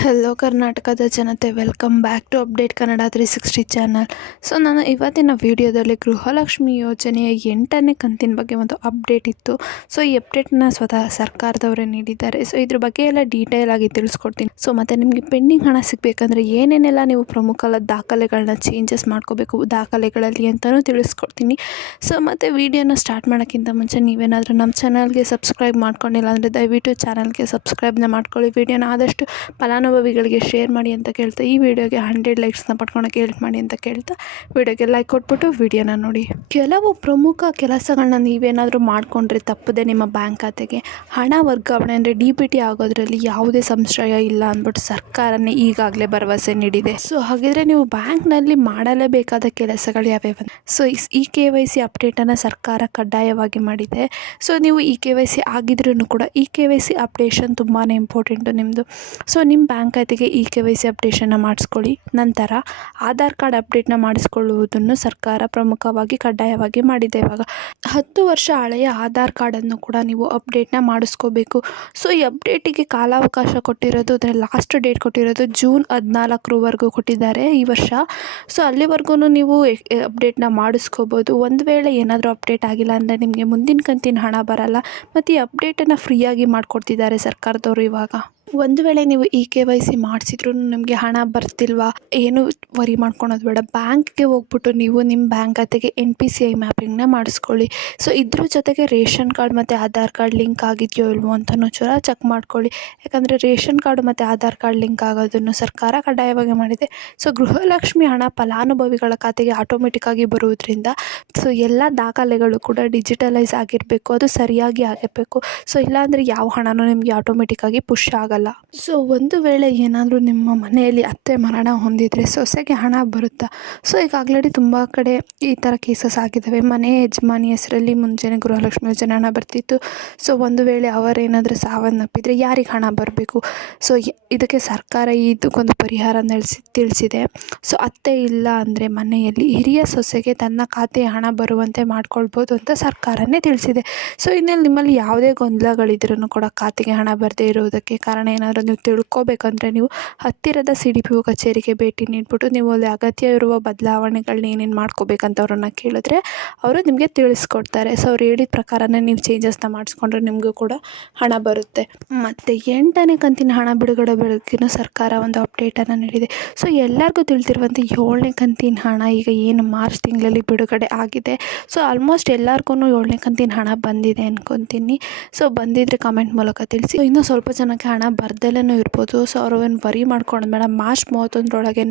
Hello ಕರ್ನಾಟಕದ ಜನತೆ, welcome back to update Kannada 360 channel. So ನಾನು ಇವತ್ತಿನ ವಿಡಿಯೋದಲ್ಲಿ ಗೃಹಲಕ್ಷ್ಮಿ ಯೋಜನೆಯ 8ನೇ ಕಂತಿನ ಬಗ್ಗೆ ಒಂದು ಅಪ್ಡೇಟ್ ಇತ್ತು. ಸೊ ಈ ಅಪ್ಡೇಟ್ನ ಸ್ವತಃ ಸರ್ಕಾರದವರೇ ನೀಡಿದ್ದಾರೆ. ಸೊ ಇದ್ರ ಬಗ್ಗೆ ಎಲ್ಲ ಡೀಟೇಲ್ ಆಗಿ ತಿಳಿಸ್ಕೊಡ್ತೀನಿ. ಸೊ ಮತ್ತು ನಿಮಗೆ ಪೆಂಡಿಂಗ್ ಹಣ ಸಿಗಬೇಕಂದ್ರೆ ಏನೇನೆಲ್ಲ ನೀವು ಪ್ರಮುಖ ದಾಖಲೆಗಳನ್ನ ಚೇಂಜಸ್ ಮಾಡ್ಕೋಬೇಕು ದಾಖಲೆಗಳಲ್ಲಿ ಅಂತಲೂ ತಿಳಿಸ್ಕೊಡ್ತೀನಿ. ಸೊ ಮತ್ತು ವಿಡಿಯೋನ ಸ್ಟಾರ್ಟ್ ಮಾಡೋಕ್ಕಿಂತ ಮುಂಚೆ ನೀವೇನಾದರೂ ನಮ್ಮ ಚಾನಲ್ಗೆ ಸಬ್ಸ್ಕ್ರೈಬ್ ಮಾಡ್ಕೊಂಡಿಲ್ಲ ಅಂದರೆ ದಯವಿಟ್ಟು ಚಾನಲ್ಗೆ ಸಬ್ಸ್ಕ್ರೈಬ್ನ ಮಾಡ್ಕೊಳ್ಳಿ. ವಿಡಿಯೋನ ಆದಷ್ಟು ಫಲಾನುಭವಿಗಳಿಗೆ ಶೇರ್ ಮಾಡಿ ಅಂತ ಕೇಳ್ತಾ, ಈ ವಿಡಿಯೋಗೆ 100 ಲೈಕ್ಸ್ನ ಪಡ್ಕೊಳಕ್ಕೆ ಹೆಲ್ಪ್ ಮಾಡಿ ಅಂತ ಕೇಳ್ತಾ ವಿಡಿಯೋಗೆ ಲೈಕ್ ಕೊಟ್ಬಿಟ್ಟು ವಿಡಿಯೋನ ನೋಡಿ. ಕೆಲವು ಪ್ರಮುಖ ಕೆಲಸಗಳನ್ನ ನೀವೇನಾದರೂ ಮಾಡಿಕೊಂಡ್ರೆ ತಪ್ಪದೆ ನಿಮ್ಮ ಬ್ಯಾಂಕ್ ಖಾತೆಗೆ ಹಣ ವರ್ಗಾವಣೆ ಅಂದರೆ DBT ಆಗೋದ್ರಲ್ಲಿ ಯಾವುದೇ ಸಂಶಯ ಇಲ್ಲ ಅಂದ್ಬಿಟ್ಟು ಸರ್ಕಾರನೇ ಈಗಾಗಲೇ ಭರವಸೆ ನೀಡಿದೆ. ಸೊ ಹಾಗಿದ್ರೆ ನೀವು ಬ್ಯಾಂಕ್ನಲ್ಲಿ ಮಾಡಲೇಬೇಕಾದ ಕೆಲಸಗಳು ಯಾವ್ಯಾವ? ಸೊ ಈ KYC ಅಪ್ಡೇಟನ್ನು ಸರ್ಕಾರ ಕಡ್ಡಾಯವಾಗಿ ಮಾಡಿದೆ. ಸೊ ನೀವು ಈ KYC ಆಗಿದ್ರೂ ಕೂಡ ಈ KYC ಅಪ್ಡೇಷನ್ ತುಂಬಾ ಇಂಪಾರ್ಟೆಂಟು ನಿಮ್ಮದು. ಸೊ ನಿಮ್ಮ ಬ್ಯಾಂಕ್ ಖಾತೆಗೆ ಈ KYC ಅಪ್ಡೇಷನ್ನ ಮಾಡಿಸ್ಕೊಳ್ಳಿ. ನಂತರ ಆಧಾರ್ ಕಾರ್ಡ್ ಅಪ್ಡೇಟ್ನ ಮಾಡಿಸ್ಕೊಳ್ಳುವುದನ್ನು ಸರ್ಕಾರ ಪ್ರಮುಖವಾಗಿ ಕಡ್ಡಾಯವಾಗಿ ಮಾಡಿದೆ. ಇವಾಗ 10 ವರ್ಷ ಹಳೆಯ ಆಧಾರ್ ಕಾರ್ಡನ್ನು ಕೂಡ ನೀವು ಅಪ್ಡೇಟ್ನ ಮಾಡಿಸ್ಕೋಬೇಕು. ಸೊ ಈ ಅಪ್ಡೇಟಿಗೆ ಕಾಲಾವಕಾಶ ಕೊಟ್ಟಿರೋದು, ಅದರ ಲಾಸ್ಟ್ ಡೇಟ್ ಕೊಟ್ಟಿರೋದು ಜೂನ್ 14 ಕೊಟ್ಟಿದ್ದಾರೆ ಈ ವರ್ಷ. ಸೊ ಅಲ್ಲಿವರೆಗೂ ನೀವು ಅಪ್ಡೇಟ್ನ ಮಾಡಿಸ್ಕೋಬೋದು. ಒಂದು ವೇಳೆ ಏನಾದರೂ ಅಪ್ಡೇಟ್ ಆಗಿಲ್ಲ ಅಂದರೆ ನಿಮಗೆ ಮುಂದಿನ ಕಂತಿನ ಹಣ ಬರಲ್ಲ. ಮತ್ತು ಈ ಅಪ್ಡೇಟನ್ನು ಫ್ರೀಯಾಗಿ ಮಾಡಿಕೊಡ್ತಿದ್ದಾರೆ ಸರ್ಕಾರದವರು. ಇವಾಗ ಒಂದು ವೇಳೆ ನೀವು ಈ KYC ಮಾಡಿಸಿದ್ರು ನಿಮಗೆ ಹಣ ಬರ್ತಿಲ್ವಾ, ಏನು ವರಿ ಮಾಡ್ಕೊಳೋದು ಬೇಡ. ಬ್ಯಾಂಕ್ಗೆ ಹೋಗ್ಬಿಟ್ಟು ನೀವು ನಿಮ್ಮ ಬ್ಯಾಂಕ್ ಖಾತೆಗೆ NPCI ಮ್ಯಾಪಿಂಗ್ನ ಮಾಡಿಸ್ಕೊಳ್ಳಿ. ಸೊ ಇದ್ರ ಜೊತೆಗೆ ರೇಷನ್ ಕಾರ್ಡ್ ಮತ್ತು ಆಧಾರ್ ಕಾರ್ಡ್ ಲಿಂಕ್ ಆಗಿದೆಯೋ ಇಲ್ವೋ ಅಂತಲೂ ಚೆಕ್ ಮಾಡ್ಕೊಳ್ಳಿ. ಯಾಕಂದರೆ ರೇಷನ್ ಕಾರ್ಡ್ ಮತ್ತು ಆಧಾರ್ ಕಾರ್ಡ್ ಲಿಂಕ್ ಆಗೋದನ್ನು ಸರ್ಕಾರ ಕಡ್ಡಾಯವಾಗಿ ಮಾಡಿದೆ. ಸೊ ಗೃಹಲಕ್ಷ್ಮಿ ಹಣ ಫಲಾನುಭವಿಗಳ ಖಾತೆಗೆ ಆಟೋಮೆಟಿಕ್ಕಾಗಿ ಬರುವುದರಿಂದ ಸೊ ಎಲ್ಲ ದಾಖಲೆಗಳು ಕೂಡ ಡಿಜಿಟಲೈಸ್ ಆಗಿರಬೇಕು, ಅದು ಸರಿಯಾಗಿ ಆಗಿರಬೇಕು. ಸೊ ಇಲ್ಲಾಂದರೆ ಯಾವ ಹಣನೂ ನಿಮಗೆ ಆಟೋಮೆಟಿಕ್ಕಾಗಿ ಪುಷ್ ಆಗಲ್ಲ. ಸೊ ಒಂದು ವೇಳೆ ಏನಾದರೂ ನಿಮ್ಮ ಮನೆಯಲ್ಲಿ ಅತ್ತೆ ಮರಣ ಹೊಂದಿದರೆ ಸೊಸೆಗೆ ಹಣ ಬರುತ್ತಾ? ಸೊ ಈಗ ಆಲ್ರೆಡಿ ತುಂಬ ಕಡೆ ಈ ಥರ ಕೇಸಸ್ ಆಗಿದ್ದಾವೆ. ಮನೆ ಯಜಮಾನಿ ಹೆಸರಲ್ಲಿ ಮುಂಚೆನೇ ಗೃಹಲಕ್ಷ್ಮಿ ಯೋಜನೆ ಹಣ ಬರ್ತಿತ್ತು. ಸೊ ಒಂದು ವೇಳೆ ಅವರೇನಾದರೂ ಸಾವನ್ನಪ್ಪಿದರೆ ಯಾರಿಗೆ ಹಣ ಬರಬೇಕು? ಸೊ ಇದಕ್ಕೆ ಸರ್ಕಾರ ಇದಕ್ಕೊಂದು ಪರಿಹಾರ ತಿಳಿಸಿದೆ. ಸೊ ಅತ್ತೆ ಇಲ್ಲ ಅಂದರೆ ಮನೆಯಲ್ಲಿ ಹಿರಿಯ ಸೊಸೆಗೆ ತನ್ನ ಖಾತೆಯ ಹಣ ಬರುವಂತೆ ಮಾಡ್ಕೊಳ್ಬೋದು ಅಂತ ಸರ್ಕಾರನೇ ತಿಳಿಸಿದೆ. ಸೊ ಇನ್ನಲ್ಲಿ ನಿಮ್ಮಲ್ಲಿ ಯಾವುದೇ ಗೊಂದಲಗಳಿದ್ರೂ ಕೂಡ ಖಾತೆಗೆ ಹಣ ಬರದೇ ಇರುವುದಕ್ಕೆ ಕಾರಣ ಏನಾದರೂ ನೀವು ತಿಳ್ಕೊಬೇಕಂದ್ರೆ ನೀವು ಹತ್ತಿರದ CDPO ಕಚೇರಿಗೆ ಭೇಟಿ ನೀಡಿಬಿಟ್ಟು ನೀವು ಅಲ್ಲಿ ಅಗತ್ಯ ಇರುವ ಬದಲಾವಣೆಗಳನ್ನ ಏನೇನು ಮಾಡ್ಕೋಬೇಕಂತ ಅವ್ರನ್ನ ಕೇಳಿದ್ರೆ ಅವರು ನಿಮಗೆ ತಿಳಿಸ್ಕೊಡ್ತಾರೆ. ಸೊ ಅವ್ರು ಹೇಳಿದ ಪ್ರಕಾರನೇ ನೀವು ಚೇಂಜಸ್ನ ಮಾಡಿಸ್ಕೊಂಡ್ರೆ ನಿಮಗೂ ಕೂಡ ಹಣ ಬರುತ್ತೆ. ಮತ್ತು 8ನೇ ಕಂತಿನ ಹಣ ಬಿಡುಗಡೆ ಬೆಳಗ್ಗಿನ ಸರ್ಕಾರ ಒಂದು ಅಪ್ಡೇಟನ್ನು ನೀಡಿದೆ. ಸೊ ಎಲ್ಲರಿಗೂ ತಿಳಿದಿರುವಂತೆ 7ನೇ ಕಂತಿನ ಹಣ ಈಗ ಏನು ಮಾರ್ಚ್ ತಿಂಗಳಲ್ಲಿ ಬಿಡುಗಡೆ ಆಗಿದೆ. ಸೊ ಆಲ್ಮೋಸ್ಟ್ ಎಲ್ಲರಿಗೂ 7ನೇ ಕಂತಿನ ಹಣ ಬಂದಿದೆ ಅನ್ಕೊತೀನಿ. ಸೊ ಬಂದಿದ್ದರೆ ಕಮೆಂಟ್ ಮೂಲಕ ತಿಳಿಸಿ. ಇನ್ನೂ ಸ್ವಲ್ಪ ಜನಕ್ಕೆ ಹಣ ಬರ್ದಲ್ಲೇ ಇರ್ಬೋದು. ಸೊ ಅವ್ರೇನು ವರಿ ಮಾಡ್ಕೊಂಡು ಬೇಡ, ಮಾರ್ಚ್ 31ರೊಳಗೇ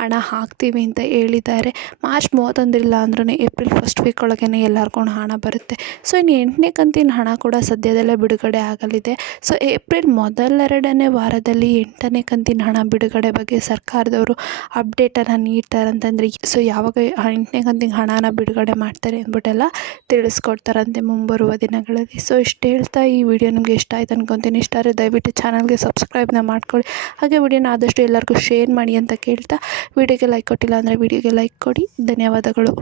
ಹಣ ಹಾಕ್ತೀವಿ ಅಂತ ಹೇಳಿದ್ದಾರೆ. ಮಾರ್ಚ್ 31 ಇಲ್ಲ ಅಂದ್ರೂ ಏಪ್ರಿಲ್ 1st ವೀಕ್ ಒಳಗೇ ಎಲ್ಲರಿಗೂ ಹಣ ಬರುತ್ತೆ. ಸೊ ಇನ್ನು 8ನೇ ಕಂತಿನ ಹಣ ಕೂಡ ಸದ್ಯದಲ್ಲೇ ಬಿಡುಗಡೆ ಆಗಲಿದೆ. ಸೊ ಏಪ್ರಿಲ್ ಮೊದಲೆರಡನೇ ವಾರದಲ್ಲಿ 8ನೇ ಕಂತಿನ ಹಣ ಬಿಡುಗಡೆ ಬಗ್ಗೆ ಸರ್ಕಾರದವರು ಅಪ್ಡೇಟನ್ನು ನೀಡ್ತಾರೆ ಅಂತಂದರೆ ಸೊ ಯಾವಾಗ 8ನೇ ಕಂತಿನ ಹಣನ ಬಿಡುಗಡೆ ಮಾಡ್ತಾರೆ ಅಂದ್ಬಿಟ್ಟೆಲ್ಲ ತಿಳಿಸ್ಕೊಡ್ತಾರಂತೆ ಮುಂಬರುವ ದಿನಗಳಲ್ಲಿ. ಸೊ ಇಷ್ಟು ಹೇಳ್ತಾ ಈ ವಿಡಿಯೋ ನಿಮಗೆ ಇಷ್ಟ ಆಯ್ತು ಅನ್ಕೊತೀನಿ. ಇಷ್ಟ ಆದರೆ ದಯವಿಟ್ಟು ಚಾನಲ್ಗೆ ಸಬ್ಸ್ಕ್ರೈಬ್ನ ಮಾಡ್ಕೊಳ್ಳಿ. ಹಾಗೆ ವಿಡಿಯೋನ ಆದಷ್ಟು ಎಲ್ಲರಿಗೂ ಶೇರ್ ಮಾಡಿ ಅಂತ ಕೇಳ್ತಾ, ವಿಡಿಯೋಗೆ ಲೈಕ್ ಕೊಟ್ಟಿಲ್ಲ ಅಂದರೆ ವಿಡಿಯೋಗೆ ಲೈಕ್ ಕೊಡಿ. ಧನ್ಯವಾದಗಳು.